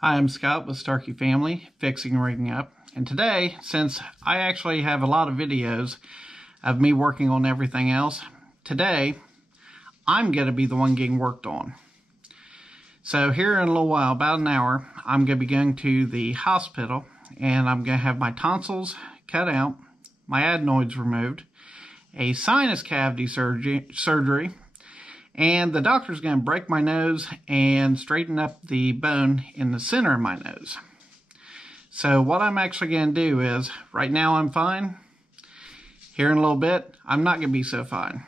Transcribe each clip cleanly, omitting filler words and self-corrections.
Hi, I'm Scott with Starkey Family, Fixing and Rigging Up. And today, since I actually have a lot of videos of me working on everything else, today I'm going to be the one getting worked on. So here in a little while, about an hour, I'm going to be going to the hospital and I'm going to have my tonsils cut out, my adenoids removed, a sinus cavity surgery, and the doctor's going to break my nose and straighten up the bone in the center of my nose. So what I'm actually going to do is, right now I'm fine. Here in a little bit, I'm not going to be so fine.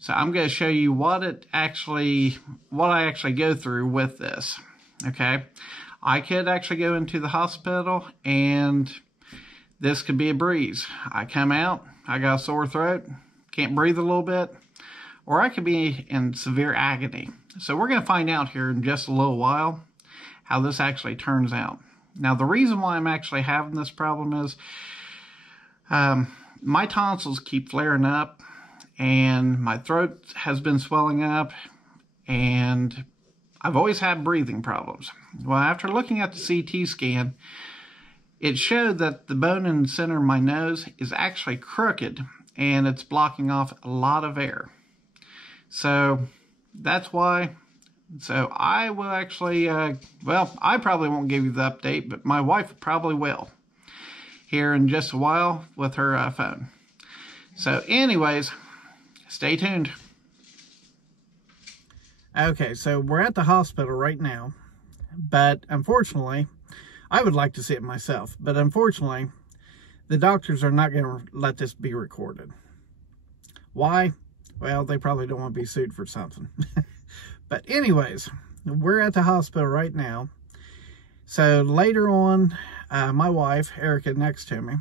So I'm going to show you what I actually go through with this. Okay, I could actually go into the hospital and this could be a breeze. I come out, I got a sore throat, can't breathe a little bit, or I could be in severe agony. So we're going to find out here in just a little while how this actually turns out. Now, the reason why I'm actually having this problem is my tonsils keep flaring up and my throat has been swelling up and I've always had breathing problems. Well, after looking at the CT scan, it showed that the bone in the center of my nose is actually crooked and it's blocking off a lot of air. So that's why. So I will actually, well, I probably won't give you the update, but my wife probably will here in just a while with her phone. So anyways, stay tuned. Okay, so we're at the hospital right now, but unfortunately, I would like to see it myself, but unfortunately, the doctors are not going to let this be recorded. Why? Well, they probably don't want to be sued for something. But anyways, we're at the hospital right now. So later on, my wife, Erica, next to me,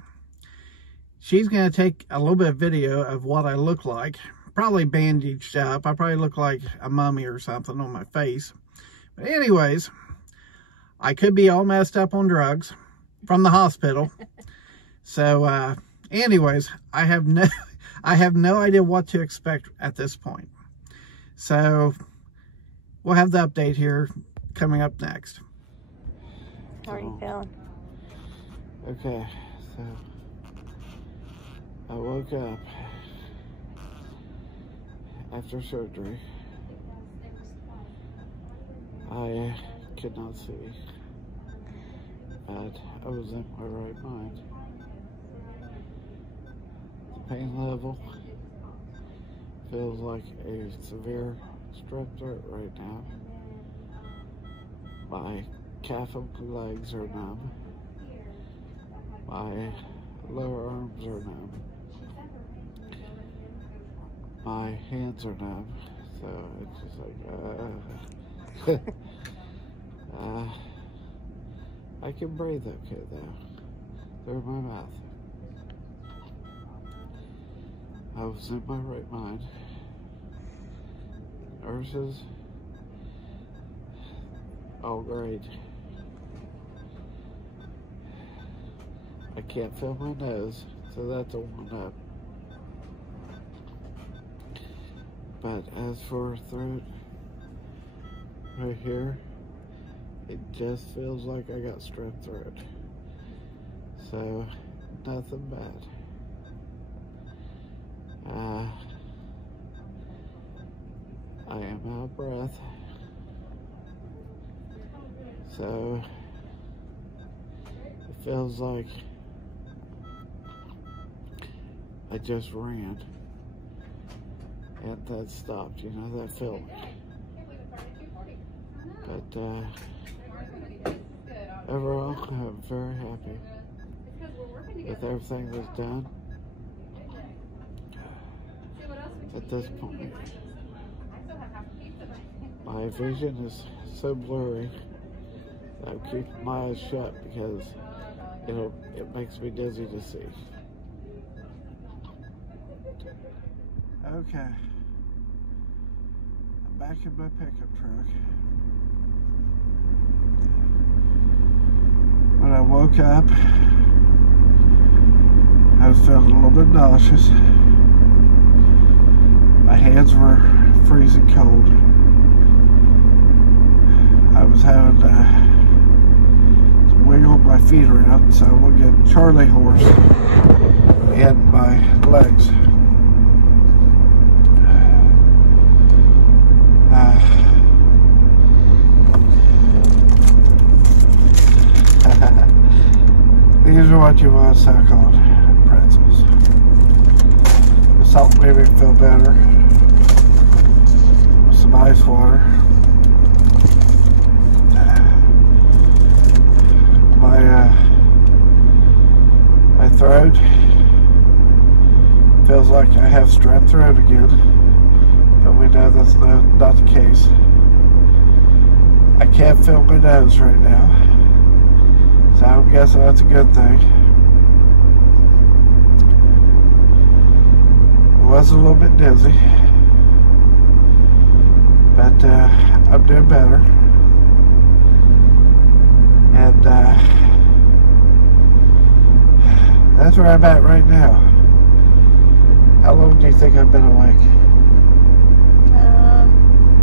she's going to take a little bit of video of what I look like. Probably bandaged up. I probably look like a mummy or something on my face. But anyways, I could be all messed up on drugs from the hospital. So anyways, I have no idea what to expect at this point. So we'll have the update here coming up next. How are you feeling? Okay, so I woke up after surgery. I could not see, but I was in my right mind. The pain level feels like a severe strep throat right now. My calf of the legs are numb. My lower arms are numb. My hands are numb. So it's just like, I can breathe okay though, through my mouth. I was in my right mind. Nurses, all great. I can't feel my nose, so that's a 1-up. But as for throat, right here, it just feels like I got strep throat. So, nothing bad. I am out of breath. So, it feels like I just ran. And that stopped, you know, that feeling. But overall, I'm very happy with everything that's done at this point. My vision is so blurry that I'm keeping my eyes shut because it makes me dizzy to see. Okay, I'm back in my pickup truck. When I woke up, I was feeling a little bit nauseous. My hands were freezing cold. I was having my feet around, so we'll get Charlie horse and my legs. These are what you want to suck on, pretzels. The salt made me feel better. With some ice water. My throat feels like I have strep throat again, but we know that's not the case. I can't feel my nose right now, so I'm guessing that's a good thing. I was a little bit dizzy, but I'm doing better. And that's where I'm at right now. How long do you think I've been awake?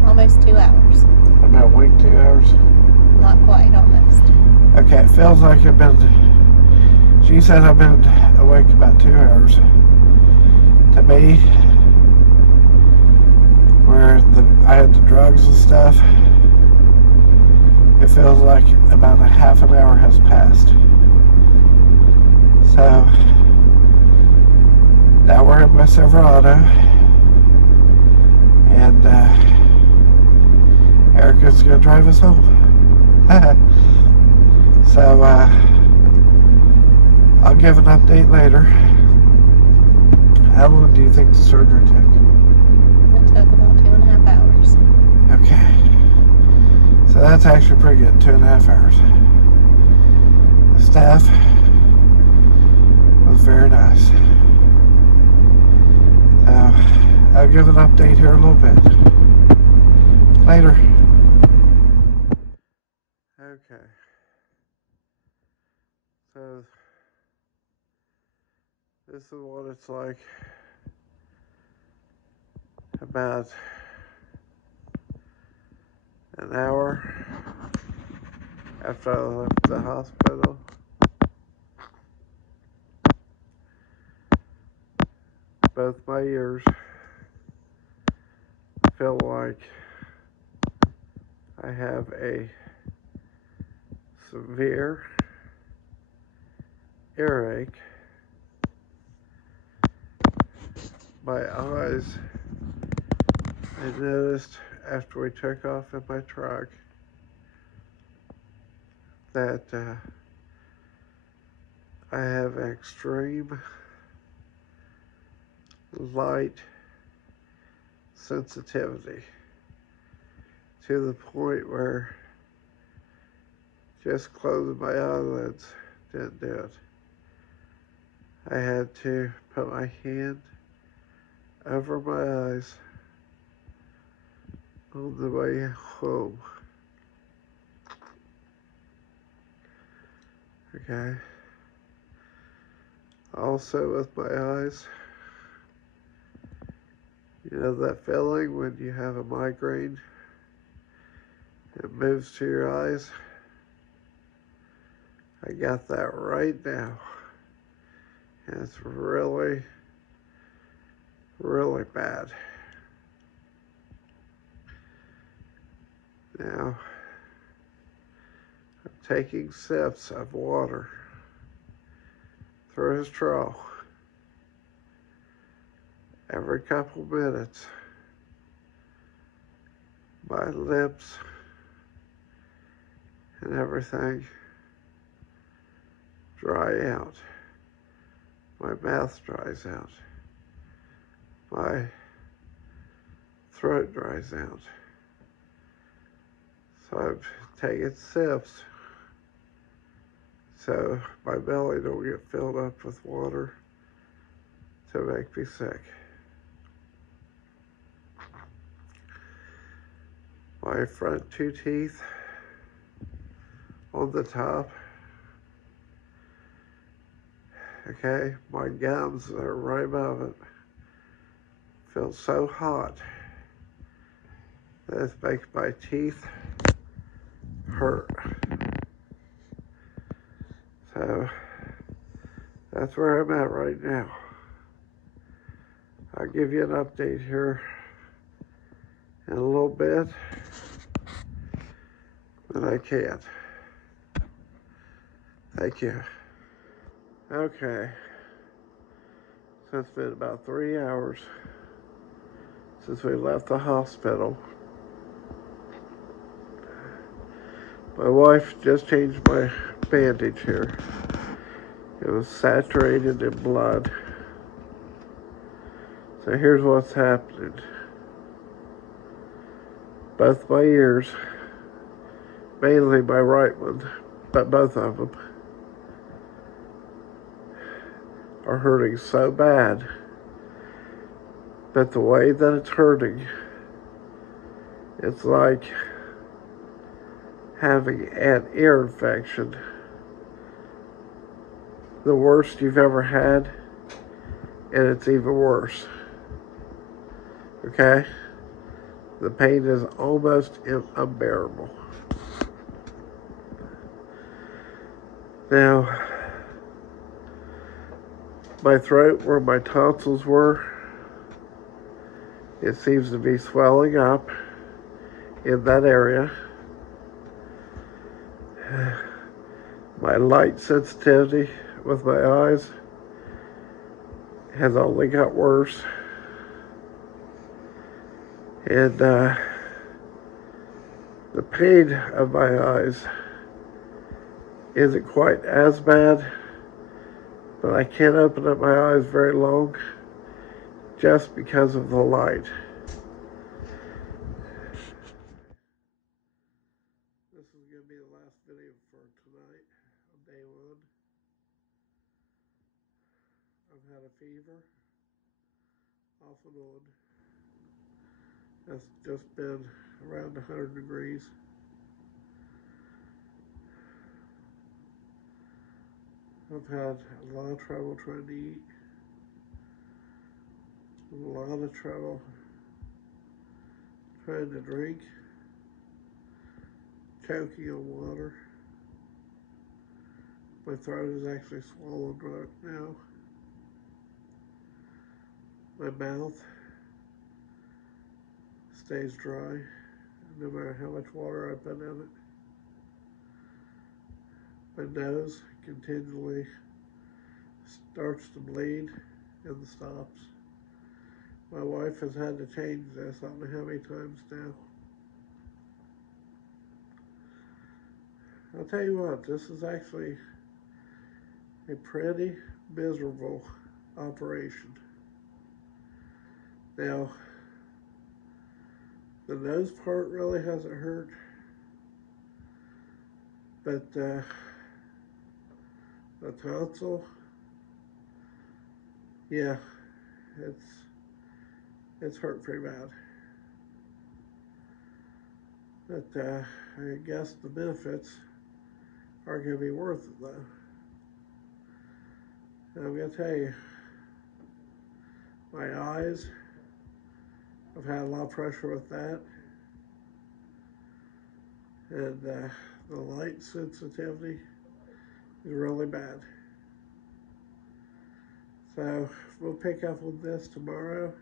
Almost 2 hours. I've been awake 2 hours? Not quite, almost. Okay, it feels like I've been, she said I've been awake about 2 hours. To me, where I had the drugs and stuff, it feels like about a half an hour has passed. So, now we're in my Silverado, and Erica's gonna drive us home. So, I'll give an update later. How long do you think the surgery took? It took about 2.5 hours. Okay. So that's actually pretty good, 2.5 hours. The staff was very nice. I'll give an update here in a little bit. Later. Okay. So this is what it's like about an hour after I left the hospital. Both my ears feel like I have a severe earache. My eyes, I noticed after we took off in my truck that I have extreme light sensitivity to the point where just closing my eyelids didn't do it. I had to put my hand over my eyes on the way home. Okay. Also with my eyes, you know that feeling when you have a migraine? It moves to your eyes. I got that right now. And it's really, really bad. Now, I'm taking sips of water through a straw every couple minutes. My lips and everything dry out. My mouth dries out. My throat dries out. So I'm taking sips so my belly don't get filled up with water to make me sick. My front 2 teeth on the top, okay, my gums that are right above it feel so hot that it makes my teeth hurt. that's where I'm at right now. I'll give you an update here in a little bit, but I can't. Thank you. Okay, so it's been about 3 hours since we left the hospital. My wife just changed my bandage here. It was saturated in blood. So here's what's happening. Both my ears, mainly my right one, but both of them, are hurting so bad that the way that it's hurting, it's like having an ear infection. The worst you've ever had, and it's even worse. Okay? The pain is almost unbearable. Now, my throat, where my tonsils were, it seems to be swelling up in that area. My light sensitivity with my eyes has only got worse. And the pain of my eyes isn't quite as bad, but I can't open up my eyes very long just because of the light. This is going to be the last video for tonight on day 1. I've had a fever, off and on. That's just been around 100 degrees. I've had a lot of trouble trying to eat, a lot of trouble trying to drink, choking on water. My throat is actually swollen right now. My mouth stays dry no matter how much water I put in it. My nose continually starts to bleed and stops. My wife has had to change this I don't know how many times now. I'll tell you what, this is actually a pretty miserable operation. Now, the nose part really hasn't hurt, but the tonsil, yeah, it's hurt pretty bad. But I guess the benefits are going to be worth it, though. And I'm going to tell you, my eyes, I've had a lot of pressure with that. And the light sensitivity is really bad. So we'll pick up on this tomorrow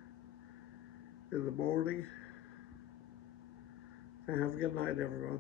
in the morning. And have a good night, everyone.